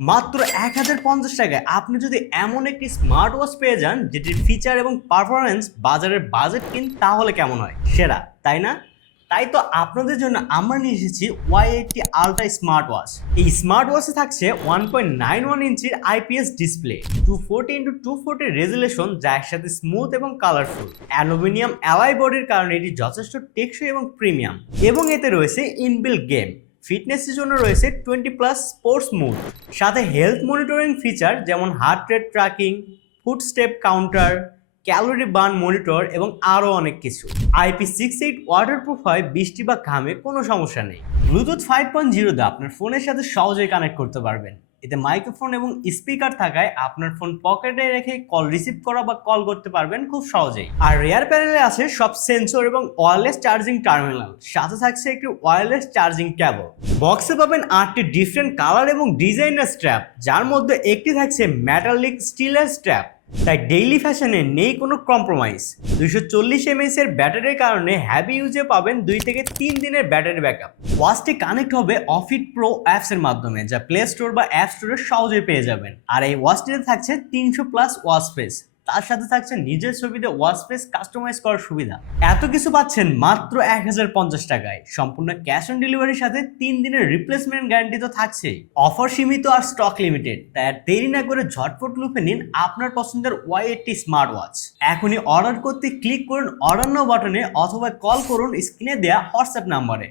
মাত্র এক হাজার পঞ্চাশ টাকায় আপনি যদি এমন একটি স্মার্ট ওয়াচ পেয়ে যান, যেটির ফিচার এবং পারফরমেন্স বাজারের বাজেট কিন, তাহলে কেমন হয়? সেরা, তাই না? তাই তো আপনাদের জন্য আমরা নিয়ে এসেছি Y eighty ultra smart watch এই স্মার্ট ওয়াচে থাকছে ওয়ান পয়েন্ট নাইন ওয়ান ইঞ্চির IPS display two forty into two forty resolution যা একসাথে স্মুথ এবং কালারফুল অ্যালুমিনিয়াম অ্যালাই বডির কারণে এটি যথেষ্ট টেকসই এবং প্রিমিয়াম এবং এতে রয়েছে ইনবিল্ট গেম ফিটনেসের জন্য রয়েছে টোয়েন্টি প্লাস স্পোর্টস মুড, সাথে হেলথ মনিটরিং ফিচার যেমন heart rate tracking food step counter, calorie burn monitor এবং আরও অনেক কিছু। IP six eight waterproof হয়, বৃষ্টি বা ঘামে কোনো সমস্যা নেই। ব্লুটুথ ফাইভ পয়েন্ট জিরো জিরোতে আপনার ফোনের সাথে সহজেই কানেক্ট করতে পারবেন। এতে মাইক্রোফোন এবং স্পিকার থাকায় আপনার ফোন পকেটে রেখে কল রিসিভ করা বা কল করতে পারবেন খুব সহজেই। আর রেয়ার প্যানেলে আছে সব সেন্সর এবং ওয়ারলেস চার্জিং টার্মিনাল সাথে থাকছে একটি ওয়ারলেস চার্জিং কেবল বক্সে পাবেন আটটি ডিফারেন্ট কালার এবং ডিজাইনের স্ট্র্যাপ যার মধ্যে একটি থাকছে মেটালিক স্টিলের স্ট্র্যাপ তাই ডেইলি ফ্যাশনে নেই কোনো কম্প্রোমাইজ দুইশো চল্লিশ এমএস এর ব্যাটারির কারণে হ্যাভি ইউজে পাবেন দুই থেকে তিন দিনের ব্যাটারি ব্যাকআপ ওয়াচটি কানেক্ট হবে অফিট প্রো অ্যাপস এর মাধ্যমে, যা প্লে স্টোর বা অ্যাপ স্টোরে সহজেই পেয়ে যাবেন। আর এই ওয়াচটিতে থাকছে তিনশো প্লাস ওয়াচ স্পেস তার সাথে থাকছে নিজের ছবিতে ওয়াচ স্পেস কাস্টমাইজ করার সুবিধা। এত কিছু পাচ্ছেন মাত্র এক হাজার পঞ্চাশ টাকায়। সম্পূর্ণ ক্যাশ অন ডেলিভারির সাথে তিন দিনের রিপ্লেসমেন্ট গ্যারান্টি তো থাকছেই। অফার সীমিত আর স্টক লিমিটেড তাই দেরি না করে ঝটপট লুপে নিন আপনার পছন্দের ওয়াই এইটটি স্মার্ট ওয়াচ এখনই অর্ডার করতে ক্লিক করুন অর্ডার বাটনে অথবা কল করুন স্ক্রিনে দেওয়া হোয়াটসঅ্যাপ নাম্বারে